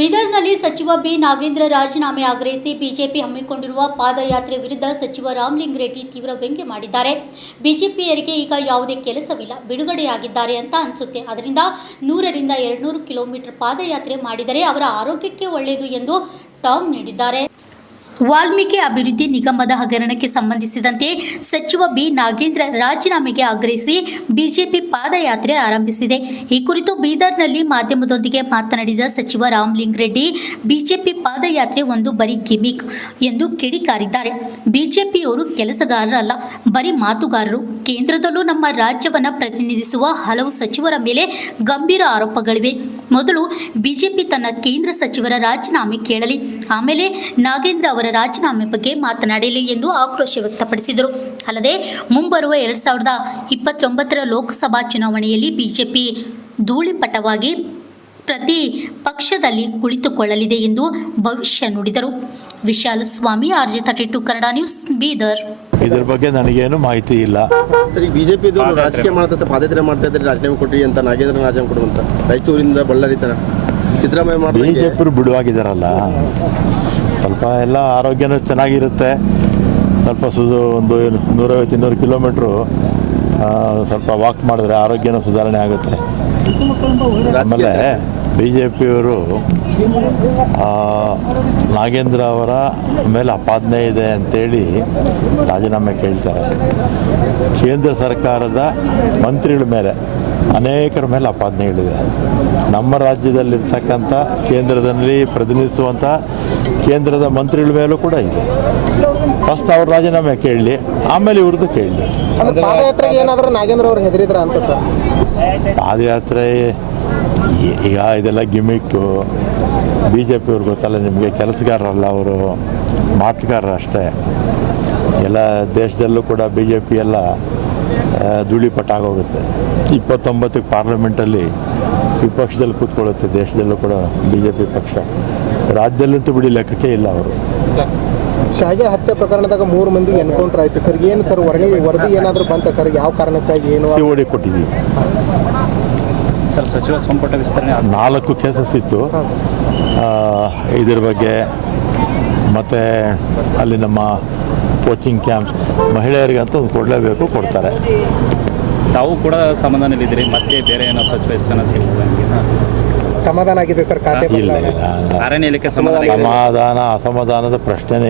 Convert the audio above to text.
ಬೀದರ್ನಲ್ಲಿ ಸಚಿವ ಬಿ ನಾಗೇಂದ್ರ ರಾಜೀನಾಮೆ ಆಗ್ರಹಿಸಿ ಬಿಜೆಪಿ ಹಮ್ಮಿಕೊಂಡಿರುವ ಪಾದಯಾತ್ರೆ ವಿರುದ್ಧ ಸಚಿವ ರಾಮಲಿಂಗಾರೆಡ್ಡಿ ತೀವ್ರ ವ್ಯಂಗ್ಯ ಮಾಡಿದ್ದಾರೆ. ಬಿಜೆಪಿಯರಿಗೆ ಈಗ ಯಾವುದೇ ಕೆಲಸವಿಲ್ಲ, ಬಿಡುಗಡೆಯಾಗಿದ್ದಾರೆ ಅಂತ ಅನಿಸುತ್ತೆ. ಅದರಿಂದ 100 ರಿಂದ 200 ಕಿಲೋಮೀಟರ್ ಪಾದಯಾತ್ರೆ ಮಾಡಿದರೆ ಅವರ ಆರೋಗ್ಯಕ್ಕೆ ಒಳ್ಳೆಯದು ಎಂದು ಟಾಂಗ್ ನೀಡಿದ್ದಾರೆ. ವಾಲ್ಮೀಕಿ ಅಭಿವೃದ್ಧಿ ನಿಗಮದ ಹಗರಣಕ್ಕೆ ಸಂಬಂಧಿಸಿದಂತೆ ಸಚಿವ ಬಿ ನಾಗೇಂದ್ರ ರಾಜೀನಾಮೆಗೆ ಆಗ್ರಹಿಸಿ ಬಿಜೆಪಿ ಪಾದಯಾತ್ರೆ ಆರಂಭಿಸಿದೆ. ಈ ಕುರಿತು ಬೀದರ್ನಲ್ಲಿ ಮಾಧ್ಯಮದೊಂದಿಗೆ ಮಾತನಾಡಿದ ಸಚಿವ ರಾಮಲಿಂಗಾರೆಡ್ಡಿ, ಬಿಜೆಪಿ ಪಾದಯಾತ್ರೆ ಒಂದು ಬರೀ ಗಿಮಿಕ್ ಎಂದು ಕಿಡಿಕಾರಿದ್ದಾರೆ. ಬಿಜೆಪಿಯವರು ಕೆಲಸಗಾರರಲ್ಲ, ಬರೀ ಮಾತುಗಾರರು. ಕೇಂದ್ರದಲ್ಲೂ ನಮ್ಮ ರಾಜ್ಯವನ್ನು ಪ್ರತಿನಿಧಿಸುವ ಹಲವು ಸಚಿವರ ಮೇಲೆ ಗಂಭೀರ ಆರೋಪಗಳಿವೆ. ಮೊದಲು ಬಿಜೆಪಿ ತನ್ನ ಕೇಂದ್ರ ಸಚಿವರ ರಾಜೀನಾಮೆ ಕೇಳಲಿ, ಆಮೇಲೆ ನಾಗೇಂದ್ರ ಅವರ ರಾಜೀನಾಮೆ ಬಗ್ಗೆ ಮಾತನಾಡಲಿ ಎಂದು ಆಕ್ರೋಶ ವ್ಯಕ್ತಪಡಿಸಿದರು. ಅಲ್ಲದೆ ಮುಂಬರುವ 2029 ಲೋಕಸಭಾ ಚುನಾವಣೆಯಲ್ಲಿ ಬಿಜೆಪಿ ಧೂಳಿಪಟವಾಗಿ ಪ್ರತಿ ಪಕ್ಷದಲ್ಲಿ ಕುಳಿತುಕೊಳ್ಳಲಿದೆ ಎಂದು ಭವಿಷ್ಯ ನುಡಿದರು. ವಿಶಾಲ ಸ್ವಾಮಿ, RJ32 ಕನ್ನಡ ನ್ಯೂಸ್, ಬೀದರ್. ಇದ್ರ ಬಗ್ಗೆ ನನಗೇನು ಮಾಹಿತಿ ಇಲ್ಲ. ಸರಿ, ಬಿಜೆಪಿ ರಾಜಕೀಯ ಮಾಡ್ತಾ ಪಾದಯಾತ್ರೆ ಮಾಡ್ತಾ ಇದ್ರೆ ರಾಜೀನಾಮೆ ಕೊಟ್ರಿ ಅಂತ ನಾಗೇಂದ್ರ ರಾಜೀನಾಮೆ ಕೊಡುವಂತ ರಾಯಚೂರಿಂದ ಬಳ್ಳಾರಿ ತರ ಸಿದ್ದರಾಮಯ್ಯ ಬಿಜೆಪಿ ಬಿಡುವಾಗಿದ್ದಾರಲ್ಲ, ಸ್ವಲ್ಪ ಎಲ್ಲ ಆರೋಗ್ಯನೂ ಚೆನ್ನಾಗಿರುತ್ತೆ. ಸ್ವಲ್ಪ ಒಂದು 150-200 ಕಿಲೋಮೀಟ್ರು ಸ್ವಲ್ಪ ವಾಕ್ ಮಾಡಿದ್ರೆ ಆರೋಗ್ಯನೂ ಸುಧಾರಣೆ ಆಗುತ್ತೆ. ಆಮೇಲೆ ಬಿ ಜೆ ಪಿಯವರು ನಾಗೇಂದ್ರ ಅವರ ಮೇಲೆ ಅಪಾದನೆ ಇದೆ ಅಂತೇಳಿ ರಾಜೀನಾಮೆ ಕೇಳ್ತಾರೆ. ಕೇಂದ್ರ ಸರ್ಕಾರದ ಮಂತ್ರಿಗಳ ಮೇಲೆ ಅನೇಕರ ಮೇಲೆ ಅಪಾದನೆಗಳಿದೆ. ನಮ್ಮ ರಾಜ್ಯದಲ್ಲಿರ್ತಕ್ಕಂಥ ಕೇಂದ್ರದಲ್ಲಿ ಪ್ರತಿನಿಧಿಸುವಂಥ ಕೇಂದ್ರದ ಮಂತ್ರಿಗಳ ಮೇಲೂ ಕೂಡ ಇದೆ. ಫಸ್ಟ್ ಅವ್ರ ರಾಜೀನಾಮೆ ಕೇಳಲಿ, ಆಮೇಲೆ ಇವ್ರದ್ದು ಕೇಳಲಿ. ಪಾದಯಾತ್ರೆಗೆ ಏನಾದರೂ ನಾಗೇಂದ್ರ ಅವರು ಹೆದರಿದ್ರ ಅಂತ ಸರ್? ಪಾದಯಾತ್ರೆ ಈಗ ಇದೆಲ್ಲ ಗಿಮಿಕ್ಕು. ಬಿ ಜೆ ಪಿಯವ್ರಿಗೆ ಗೊತ್ತಲ್ಲ ನಿಮಗೆ, ಕೆಲಸಗಾರರಲ್ಲ ಅವರು, ಮಾತುಗಾರರು ಅಷ್ಟೇ. ಎಲ್ಲ ದೇಶದಲ್ಲೂ ಕೂಡ ಬಿ ಜೆ ಪಿ ಎಲ್ಲ ಧೂಳಿಪಟ್ಟಾಗೋಗುತ್ತೆ. 29 ಪಾರ್ಲಿಮೆಂಟಲ್ಲಿ ವಿಪಕ್ಷದಲ್ಲಿ ಕೂತ್ಕೊಳ್ಳುತ್ತೆ. ದೇಶದಲ್ಲೂ ಕೂಡ ಬಿ ಜೆ ಪಿ ಪಕ್ಷ. ರಾಜ್ಯದಲ್ಲಂತೂ ಬಿಡಿ ಲೆಕ್ಕಕ್ಕೆ ಇಲ್ಲ ಅವರು. ಶಾಗೆ ಹತ್ಯೆ ಪ್ರಕರಣದಾಗ 3 ಮಂದಿ ಎನ್ಕೌಂಟರ್ ಆಯ್ತು ಸರ್. ಏನು ಸರ್ ವರದಿ ಏನಾದರೂ ಬಂತ ಸರ್? ಯಾವ ಕಾರಣಕ್ಕಾಗಿ ಏನು COD ಕೊಟ್ಟಿದ್ದೀವಿ ಸರ್? ಸಚಿವ ಸಂಪುಟ ವಿಸ್ತರಣೆ 4 ಕೇಸಸ್ ಇತ್ತು ಇದ್ರ ಬಗ್ಗೆ. ಮತ್ತು ಅಲ್ಲಿ ನಮ್ಮ ಕೋಚಿಂಗ್ ಕ್ಯಾಂಪ್ಸ್ ಮಹಿಳೆಯರಿಗಂತೂ ಒಂದು ಕೊಡಲೇಬೇಕು, ಕೊಡ್ತಾರೆ. ತಾವು ಕೂಡ ಸಮಾಧಾನದಲ್ಲಿದ್ದೀರಿ? ಮತ್ತೆ ಬೇರೆ ಏನೋ ಸಚಿವ ಸ್ಥಾನ ಸಿಗ್ತದೆ? ಸಮಾಧಾನ ಆಗಿದೆ ಸರ್ ಖಾತೆ? ಇಲ್ಲ, ಅರಣ್ಯ ಇಲಾಖೆ ಸಮಾಧಾನ ಅಸಮಾಧಾನದ ಪ್ರಶ್ನೆನೇ